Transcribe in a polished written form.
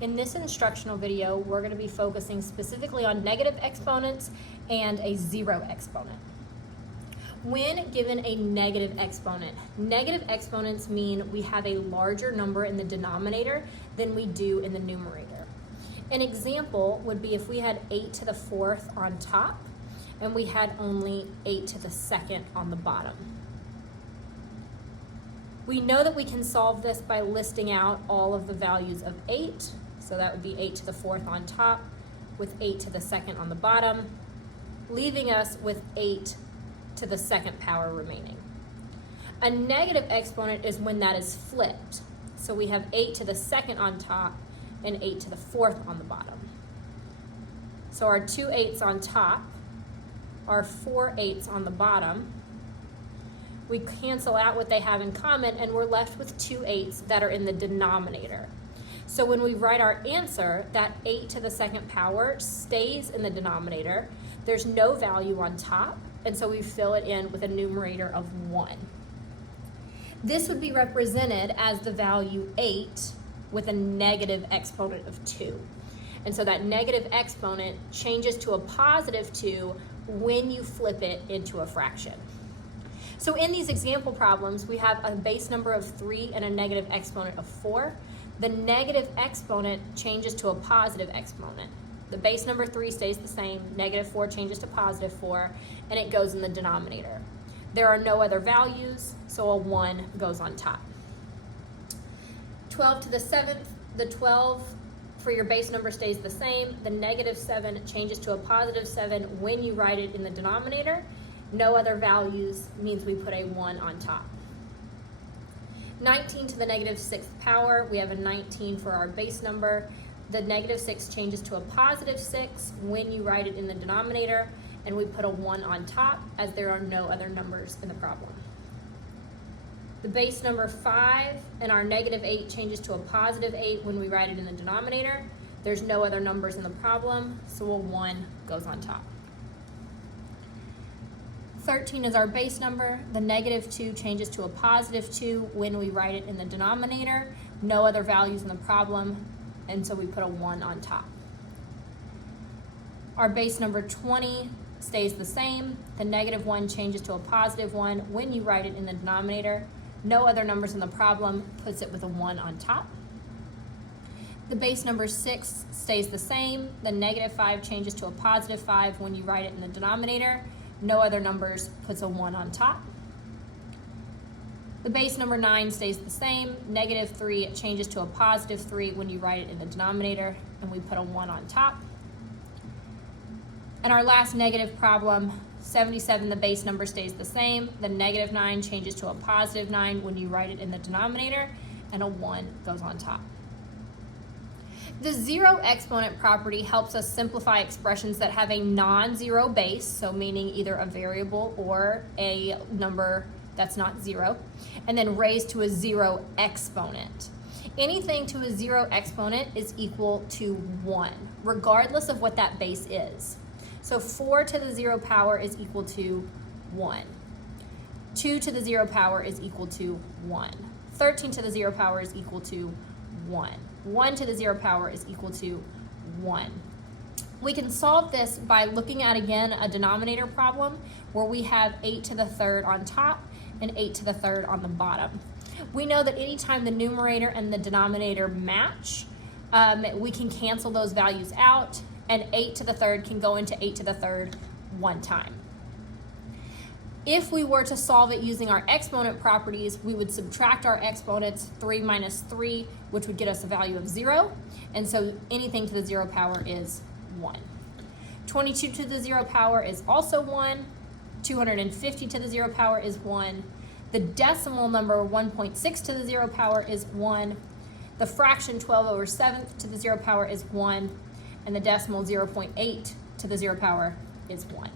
In this instructional video, we're going to be focusing specifically on negative exponents and a zero exponent. When given a negative negative exponents mean we have a larger number in the denominator than we do in the numerator. An example would be if we had 8 to the 4th on top and we had only 8 to the 2nd on the bottom. We know that we can solve this by listing out all of the values of 8. So that would be 8 to the 4th on top with 8 to the 2nd on the bottom, leaving us with 8 to the 2nd power remaining. A negative exponent is when that is flipped. So we have 8 to the 2nd on top and 8 to the 4th on the bottom. So our 2 8s on top, our 4 8s on the bottom. We cancel out what they have in common and we're left with 2 8s that are in the denominator. So when we write our answer, that 8 to the 2nd power stays in the denominator. There's no value on top, and so we fill it in with a numerator of 1. This would be represented as the value 8 with a negative exponent of 2. And so that negative exponent changes to a positive 2 when you flip it into a fraction. So in these example problems, we have a base number of 3 and a negative exponent of 4. The negative exponent changes to a positive exponent. The base number 3 stays the same, negative 4 changes to positive 4, and it goes in the denominator. There are no other values, so a 1 goes on top. 12 to the 7th, the 12 for your base number stays the same. The negative 7 changes to a positive 7 when you write it in the denominator. No other values means we put a 1 on top. 19 to the negative 6th power, we have a 19 for our base number. The negative 6 changes to a positive 6 when you write it in the denominator, and we put a 1 on top as there are no other numbers in the problem. The base number 5 and our negative 8 changes to a positive 8 when we write it in the denominator. There's no other numbers in the problem, so a 1 goes on top. 13 is our base number. The negative 2 changes to a positive 2 when we write it in the denominator. No other values in the problem, and so we put a 1 on top. Our base number 20 stays the same. The negative 1 changes to a positive 1 when you write it in the denominator. No other numbers in the problem, puts it with a 1 on top. The base number 6 stays the same. The negative 5 changes to a positive 5 when you write it in the denominator. No other numbers, puts a 1 on top. The base number 9 stays the same. Negative 3 changes to a positive 3 when you write it in the denominator, and we put a 1 on top. And our last negative problem, 77, the base number stays the same. The negative 9 changes to a positive 9 when you write it in the denominator, and a 1 goes on top. The zero exponent property helps us simplify expressions that have a non-zero base, so meaning either a variable or a number that's not 0, and then raised to a zero exponent. Anything to a zero exponent is equal to 1, regardless of what that base is. So 4 to the 0 power is equal to 1. 2 to the 0 power is equal to 1. 13 to the 0 power is equal to 1. 1 to the 0 power is equal to 1. We can solve this by looking at, again, a denominator problem where we have 8 to the 3rd on top and 8 to the 3rd on the bottom. We know that anytime the numerator and the denominator match, we can cancel those values out, and 8 to the 3rd can go into 8 to the 3rd one time. If we were to solve it using our exponent properties, we would subtract our exponents, 3 minus 3, which would get us a value of 0. And so anything to the 0 power is 1. 22 to the 0 power is also 1. 250 to the 0 power is 1. The decimal number 1.6 to the 0 power is 1. The fraction 12/7 to the 0 power is 1. And the decimal 0.8 to the 0 power is 1.